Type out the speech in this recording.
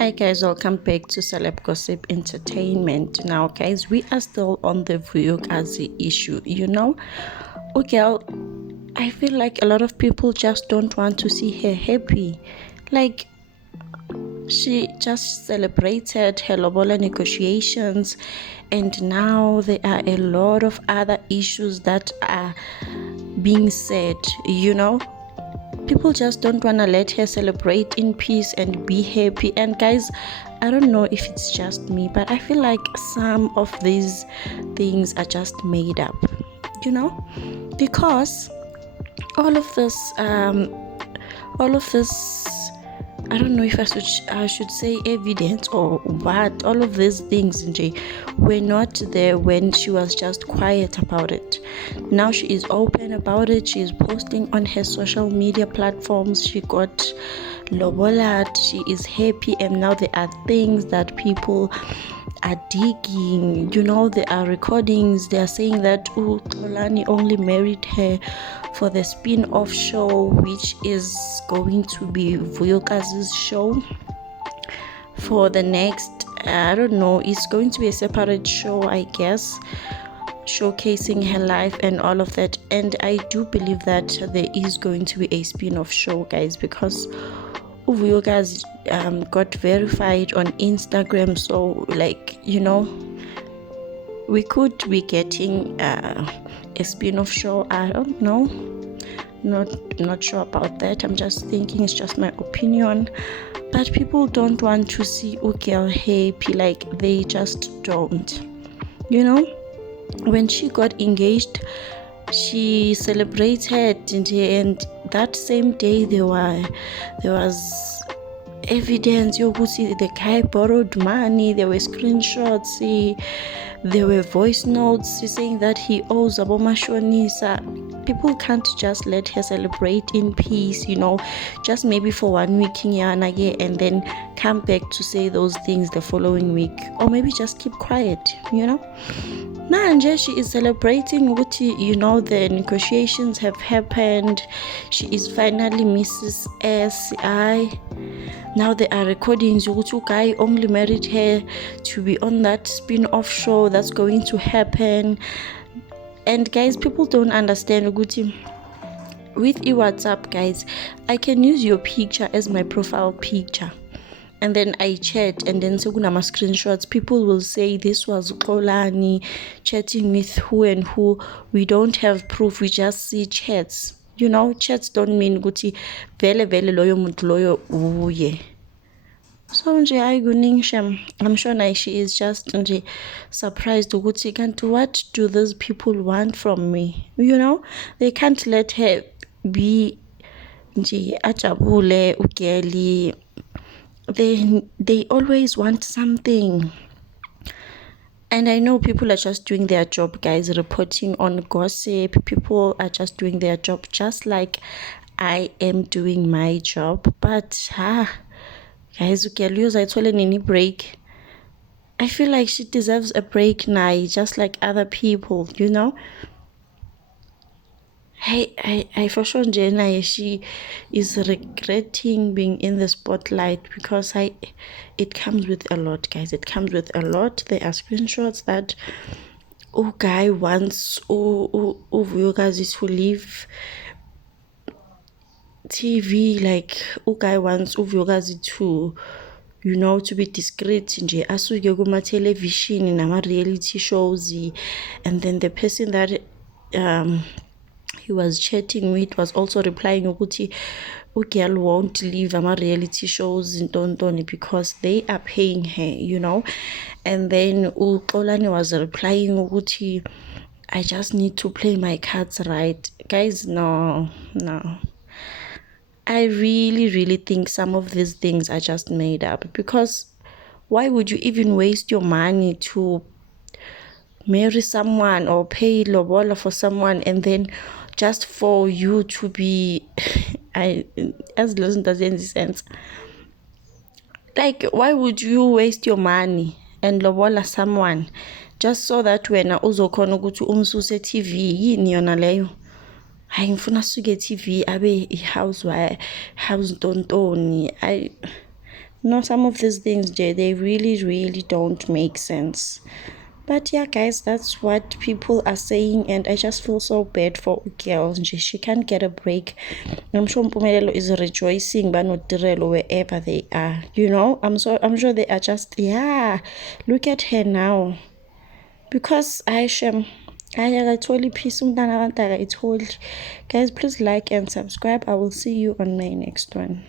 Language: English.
Hi guys, welcome back to Celeb Gossip Entertainment. Now guys, we are still on the Vuyokazi issue. Okay, I feel like a lot of people just don't want to see her happy. Like, she just celebrated her Lobola negotiations, and now there are a lot of other issues that are being said. People just don't want to let her celebrate in peace and be happy. And guys, I don't know if it's just me, but I feel like some of these things are just made up, you know because all of this all of this I don't know if I should say evidence or what. All of these things were not there when she was just quiet about it. Now she is open about it. She is posting on her social media platforms. She got lobolat. She is happy, and now there are things that people are digging. There are recordings. They are saying that Xolani only married her for the spin-off show, which is going to be Vuyokazi's show for the next, I don't know, it's going to be a separate show, I guess, showcasing her life and all of that. And I do believe that there is going to be a spin-off show, guys, because Vuyokazi got verified on Instagram. So we could be getting a spin-off show. I don't know, not sure about that. I'm just thinking, it's just my opinion, but people don't want to see Ugel happy. Like, they just don't. When she got engaged, she celebrated, and that same day there was evidence. The guy borrowed money. There were screenshots. There were voice notes saying that he owes Abomashonisa. People can't just let her celebrate in peace, just maybe for 1 week in Yanage, and then come back to say those things the following week, or maybe just keep quiet. Nanje, she is celebrating the negotiations have happened. She is finally Mrs. SI. Now there are recordings. Guy only married her to be on that spin-off show that's going to happen. And guys, people don't understand Uguti. With WhatsApp, guys, I can use your picture as my profile picture, and then I chat, and then sekunama screenshots. People will say this was Xolani chatting with who and who. We don't have proof, we just see chats. Chats don't mean ukuthi vele loyo muntu loyo uye. So I'm sure now she is just surprised ukuthi kanti what do these people want from me? They can't let her be ajabule ugeli. They always want something. And I know people are just doing their job, guys, reporting on gossip. People are just doing their job, just like I am doing my job. But guys, I told her break. I feel like she deserves a break now, just like other people, I for sure Jenna, she is regretting being in the spotlight, because it comes with a lot, guys. It comes with a lot. There are screenshots that guy wants Vuyokazi to leave TV. Like, guy wants Vuyokazi to to be discreet nje, asuke kuma television nama reality shows, and then the person that he was chatting with was also replying ukuthi girl won't leave reality shows in Tontoni because they are paying her, and then Xolani was replying ukuthi I just need to play my cards right. Guys, no. I really think some of these things are just made up, because why would you even waste your money to marry someone or pay lobola for someone, and then just for you to be as doesn't any sense. Like, why would you waste your money and lobola someone just so that wena uzokhona ukuthi umsuse TV? Yini yona leyo? Hayi, ngifuna suke TV abe i-house Tontoni. No, some of these things, they really, really don't make sense. But yeah, guys, that's what people are saying, and I just feel so bad for girls. She can't get a break. I'm sure Mpumelelo is rejoicing banotirelo wherever they are. I'm sure they are just, yeah. Look at her now. Because I totally peace I told. Guys, please like and subscribe. I will see you on my next one.